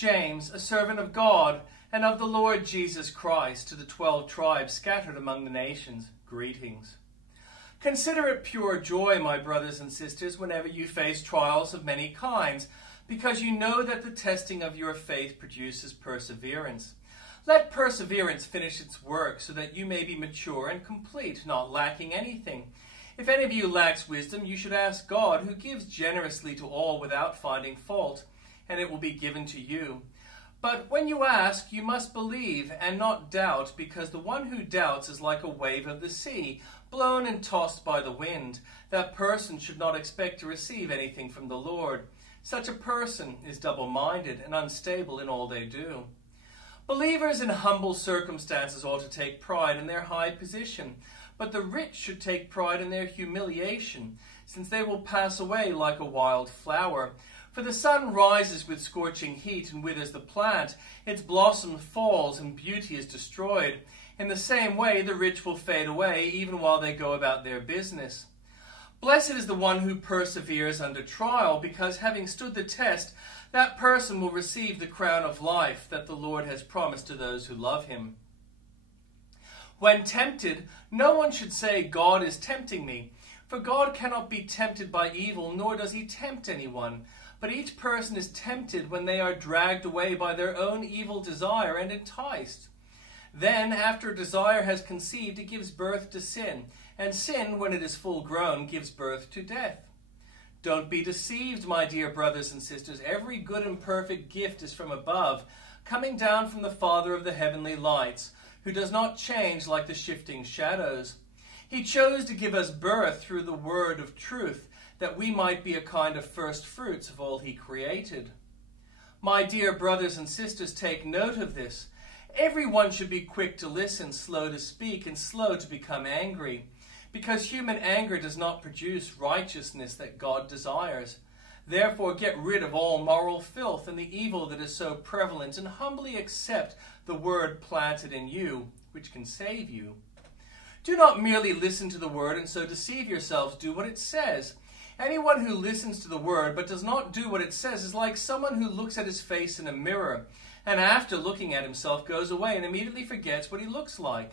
James, a servant of God and of the Lord Jesus Christ, to the 12 tribes scattered among the nations, greetings. Consider it pure joy, my brothers and sisters, whenever you face trials of many kinds, because you know that the testing of your faith produces perseverance. Let perseverance finish its work, so that you may be mature and complete, not lacking anything. If any of you lacks wisdom, you should ask God, who gives generously to all without finding fault, and it will be given to you. But when you ask, you must believe and not doubt, because the one who doubts is like a wave of the sea, blown and tossed by the wind. That person should not expect to receive anything from the Lord. Such a person is double-minded and unstable in all they do. Believers in humble circumstances ought to take pride in their high position, but the rich should take pride in their humiliation, since they will pass away like a wild flower. For the sun rises with scorching heat and withers the plant, its blossom falls and beauty is destroyed. In the same way, the rich will fade away even while they go about their business. Blessed is the one who perseveres under trial, because having stood the test, that person will receive the crown of life that the Lord has promised to those who love him. When tempted, no one should say, God is tempting me, for God cannot be tempted by evil, nor does he tempt anyone. But each person is tempted when they are dragged away by their own evil desire and enticed. Then, after desire has conceived, it gives birth to sin, and sin, when it is full grown, gives birth to death. Don't be deceived, my dear brothers and sisters. Every good and perfect gift is from above, coming down from the Father of the heavenly lights, who does not change like the shifting shadows. He chose to give us birth through the word of truth, that we might be a kind of first fruits of all he created. My dear brothers and sisters, take note of this. Everyone should be quick to listen, slow to speak, and slow to become angry, because human anger does not produce righteousness that God desires. Therefore, get rid of all moral filth and the evil that is so prevalent, and humbly accept the word planted in you, which can save you. Do not merely listen to the word and so deceive yourselves. Do what it says. Anyone who listens to the word but does not do what it says is like someone who looks at his face in a mirror, and after looking at himself goes away and immediately forgets what he looks like.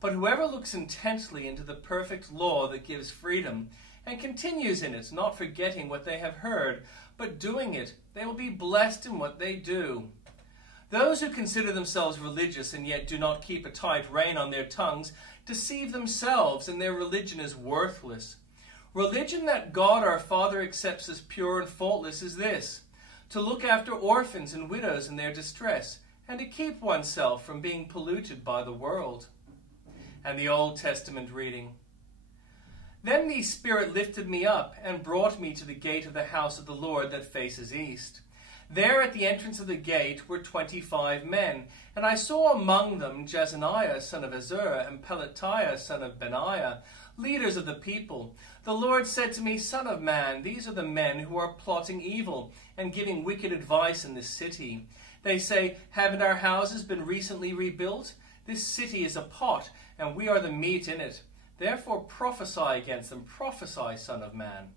But whoever looks intently into the perfect law that gives freedom, and continues in it, not forgetting what they have heard, but doing it, they will be blessed in what they do. Those who consider themselves religious and yet do not keep a tight rein on their tongues deceive themselves, and their religion is worthless. Religion that God our Father accepts as pure and faultless is this: to look after orphans and widows in their distress, and to keep oneself from being polluted by the world. And the Old Testament reading. Then the Spirit lifted me up and brought me to the gate of the house of the Lord that faces east. There at the entrance of the gate were 25 men, and I saw among them Jezaniah son of Azur and Pelatiah son of Benaiah, leaders of the people. The Lord said to me, Son of man, these are the men who are plotting evil and giving wicked advice in this city. They say, haven't our houses been recently rebuilt? This city is a pot, and we are the meat in it. Therefore prophesy against them. Prophesy, Son of man.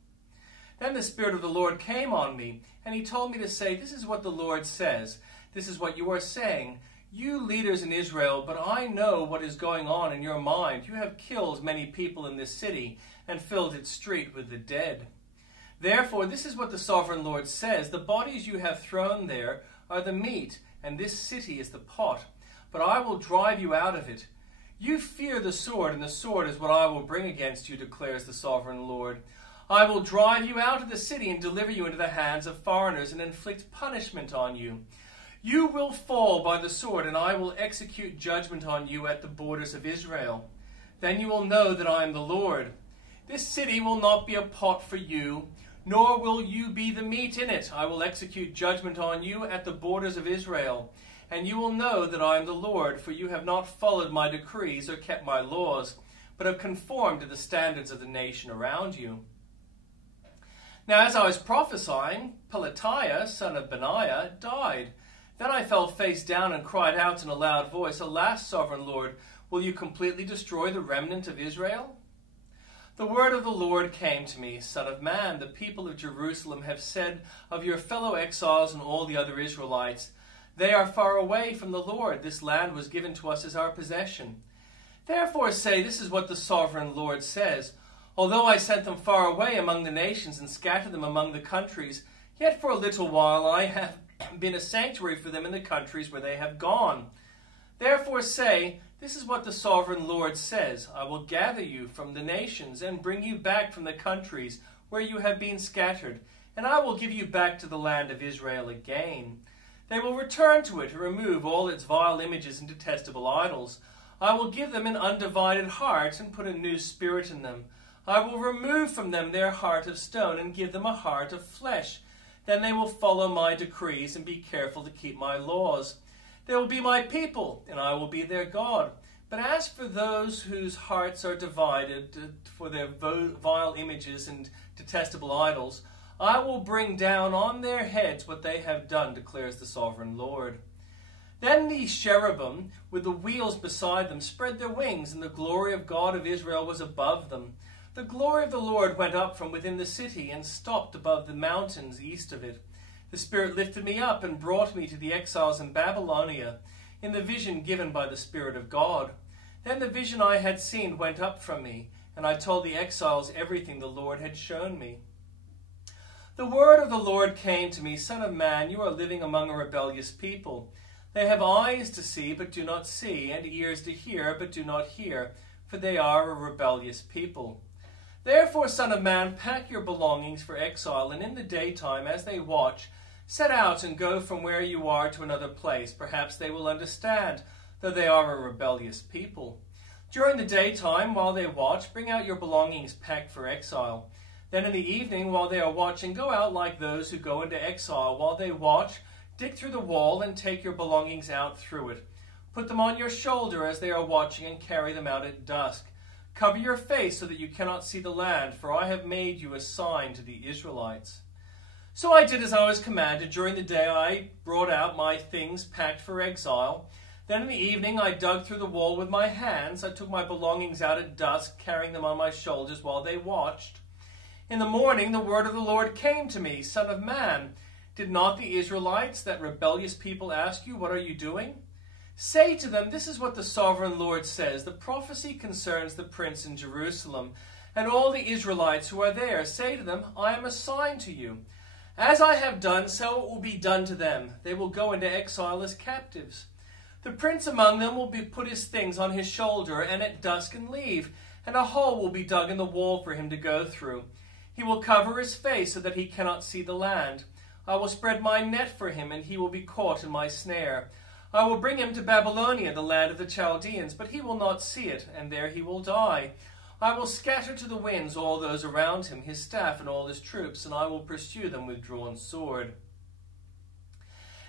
Then the Spirit of the Lord came on me, and he told me to say, This is what the Lord says. This is what you are saying. You leaders in Israel, but I know what is going on in your mind. You have killed many people in this city and filled its street with the dead. Therefore, this is what the sovereign Lord says. The bodies you have thrown there are the meat, and this city is the pot. But I will drive you out of it. You fear the sword, and the sword is what I will bring against you, declares the sovereign Lord. I will drive you out of the city and deliver you into the hands of foreigners and inflict punishment on you. You will fall by the sword, and I will execute judgment on you at the borders of Israel. Then you will know that I am the Lord. This city will not be a pot for you, nor will you be the meat in it. I will execute judgment on you at the borders of Israel. And you will know that I am the Lord, for you have not followed my decrees or kept my laws, but have conformed to the standards of the nation around you. Now as I was prophesying, Pelatiah, son of Benaiah, died. Then I fell face down and cried out in a loud voice, Alas, sovereign Lord, will you completely destroy the remnant of Israel? The word of the Lord came to me, Son of man, the people of Jerusalem have said of your fellow exiles and all the other Israelites, They are far away from the Lord. This land was given to us as our possession. Therefore say, this is what the sovereign Lord says. Although I sent them far away among the nations and scattered them among the countries, yet for a little while I have been a sanctuary for them in the countries where they have gone. Therefore say, this is what the sovereign Lord says. I will gather you from the nations and bring you back from the countries where you have been scattered, and I will give you back to the land of Israel again. They will return to it and remove all its vile images and detestable idols. I will give them an undivided heart and put a new spirit in them. I will remove from them their heart of stone and give them a heart of flesh. Then they will follow my decrees and be careful to keep my laws. They will be my people, and I will be their God. But as for those whose hearts are divided for their vile images and detestable idols, I will bring down on their heads what they have done, declares the sovereign Lord. Then the cherubim, with the wheels beside them, spread their wings, and the glory of God of Israel was above them. The glory of the Lord went up from within the city and stopped above the mountains east of it. The Spirit lifted me up and brought me to the exiles in Babylonia, in the vision given by the Spirit of God. Then the vision I had seen went up from me, and I told the exiles everything the Lord had shown me. The word of the Lord came to me, Son of man, you are living among a rebellious people. They have eyes to see, but do not see, and ears to hear, but do not hear, for they are a rebellious people. Therefore, Son of man, pack your belongings for exile, and in the daytime, as they watch, set out and go from where you are to another place. Perhaps they will understand, though they are a rebellious people. During the daytime, while they watch, bring out your belongings packed for exile. Then in the evening, while they are watching, go out like those who go into exile. While they watch, dig through the wall and take your belongings out through it. Put them on your shoulder as they are watching and carry them out at dusk. Cover your face so that you cannot see the land, for I have made you a sign to the Israelites. So I did as I was commanded. During the day I brought out my things packed for exile. Then in the evening I dug through the wall with my hands. I took my belongings out at dusk, carrying them on my shoulders while they watched. In the morning the word of the Lord came to me, Son of man, did not the Israelites, that rebellious people, ask you, what are you doing? Say to them, this is what the sovereign Lord says. The prophecy concerns the prince in Jerusalem and all the Israelites who are there. Say to them, I am a sign to you. As I have done, so it will be done to them. They will go into exile as captives. The prince among them will put his things on his shoulder and at dusk and leave, and a hole will be dug in the wall for him to go through. He will cover his face so that he cannot see the land. I will spread my net for him, and he will be caught in my snare. I will bring him to Babylonia, the land of the Chaldeans, but he will not see it, and there he will die. I will scatter to the winds all those around him, his staff and all his troops, and I will pursue them with drawn sword.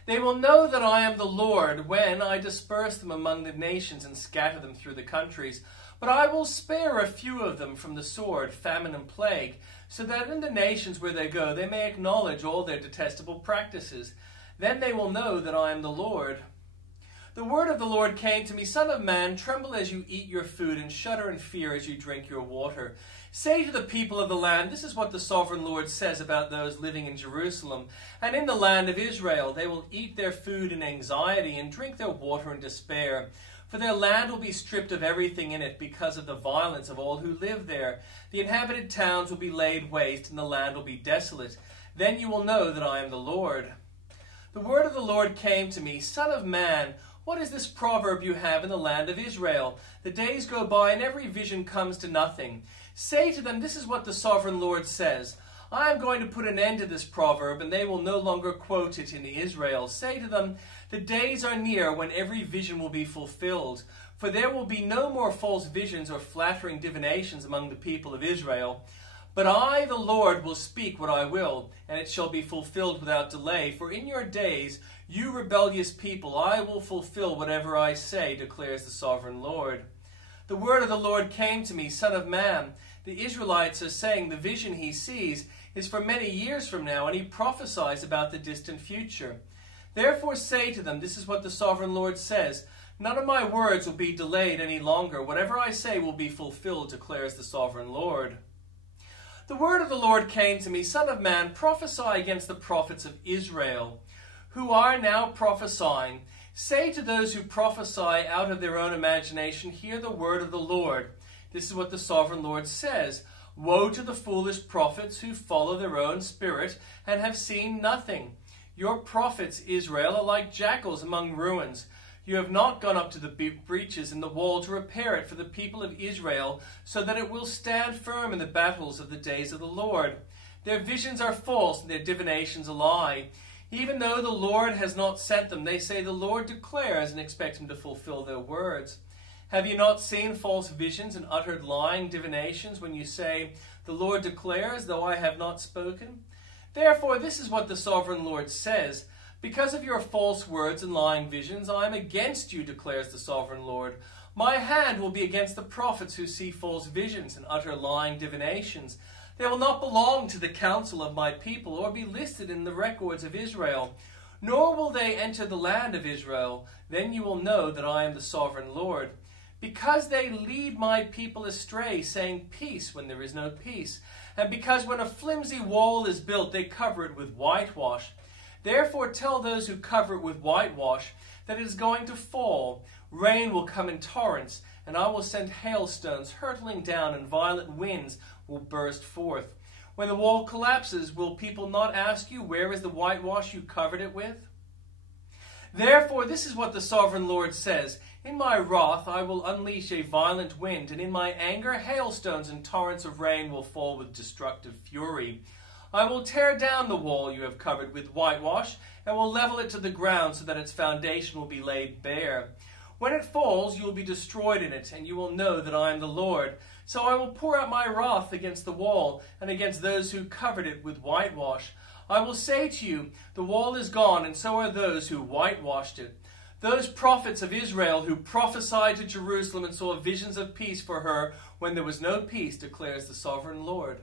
They will know that I am the Lord when I disperse them among the nations and scatter them through the countries. But I will spare a few of them from the sword, famine, and plague, so that in the nations where they go they may acknowledge all their detestable practices. Then they will know that I am the Lord. The word of the Lord came to me, Son of man, tremble as you eat your food, and shudder in fear as you drink your water. Say to the people of the land, this is what the sovereign Lord says about those living in Jerusalem and in the land of Israel. They will eat their food in anxiety and drink their water in despair. For their land will be stripped of everything in it because of the violence of all who live there. The inhabited towns will be laid waste, and the land will be desolate. Then you will know that I am the Lord. The word of the Lord came to me, Son of man, what is this proverb you have in the land of Israel? The days go by, and every vision comes to nothing. Say to them, this is what the sovereign Lord says. I am going to put an end to this proverb, and they will no longer quote it in Israel. Say to them, the days are near when every vision will be fulfilled. For there will be no more false visions or flattering divinations among the people of Israel. But I, the Lord, will speak what I will, and it shall be fulfilled without delay. For in your days, you rebellious people, I will fulfill whatever I say, declares the sovereign Lord. The word of the Lord came to me, Son of man. The Israelites are saying the vision he sees is for many years from now, and he prophesies about the distant future. Therefore say to them, this is what the sovereign Lord says. None of my words will be delayed any longer. Whatever I say will be fulfilled, declares the sovereign Lord. The word of the Lord came to me, Son of man, prophesy against the prophets of Israel, who are now prophesying, say to those who prophesy out of their own imagination, hear the word of the Lord. This is what the sovereign Lord says. Woe to the foolish prophets who follow their own spirit and have seen nothing. Your prophets, Israel, are like jackals among ruins. You have not gone up to the breaches in the wall to repair it for the people of Israel, so that it will stand firm in the battles of the days of the Lord. Their visions are false and their divinations a lie. Even though the Lord has not sent them, they say the Lord declares and expect him to fulfill their words. Have you not seen false visions and uttered lying divinations when you say, the Lord declares, though I have not spoken? Therefore, this is what the sovereign Lord says. Because of your false words and lying visions, I am against you, declares the sovereign Lord. My hand will be against the prophets who see false visions and utter lying divinations. They will not belong to the council of my people or be listed in the records of Israel, nor will they enter the land of Israel. Then you will know that I am the sovereign Lord. Because they lead my people astray, saying peace when there is no peace, and because when a flimsy wall is built, they cover it with whitewash. Therefore tell those who cover it with whitewash that it is going to fall. Rain will come in torrents, and I will send hailstones hurtling down, and violent winds will burst forth. When the wall collapses, will people not ask you, where is the whitewash you covered it with? Therefore, this is what the sovereign Lord says. In my wrath I will unleash a violent wind, and in my anger hailstones and torrents of rain will fall with destructive fury. I will tear down the wall you have covered with whitewash, and will level it to the ground so that its foundation will be laid bare. When it falls, you will be destroyed in it, and you will know that I am the Lord. So I will pour out my wrath against the wall, and against those who covered it with whitewash. I will say to you, the wall is gone, and so are those who whitewashed it. Those prophets of Israel who prophesied to Jerusalem and saw visions of peace for her when there was no peace, declares the sovereign Lord.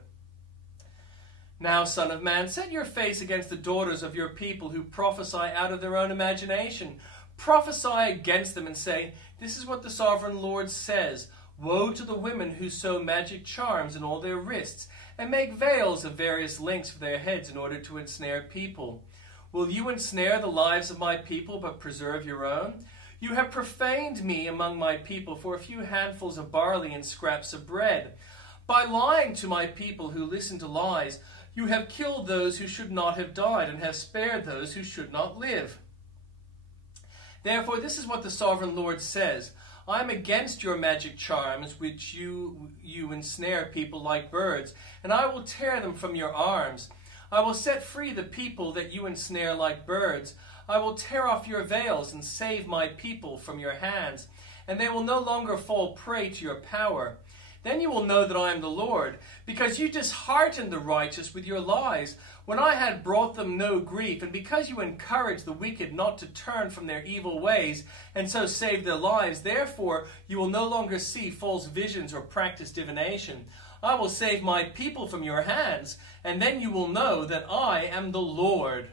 Now, Son of Man, set your face against the daughters of your people who prophesy out of their own imagination. Prophesy against them and say, this is what the sovereign Lord says. Woe to the women who sew magic charms in all their wrists and make veils of various lengths for their heads in order to ensnare people. Will you ensnare the lives of my people but preserve your own? You have profaned me among my people for a few handfuls of barley and scraps of bread. By lying to my people who listen to lies, you have killed those who should not have died and have spared those who should not live. Therefore, this is what the sovereign Lord says. I am against your magic charms, which you ensnare people like birds, and I will tear them from your arms. I will set free the people that you ensnare like birds. I will tear off your veils and save my people from your hands, and they will no longer fall prey to your power. Then you will know that I am the Lord, because you disheartened the righteous with your lies, when I had brought them no grief, and because you encouraged the wicked not to turn from their evil ways, and so save their lives. Therefore you will no longer see false visions or practice divination. I will save my people from your hands, and then you will know that I am the Lord.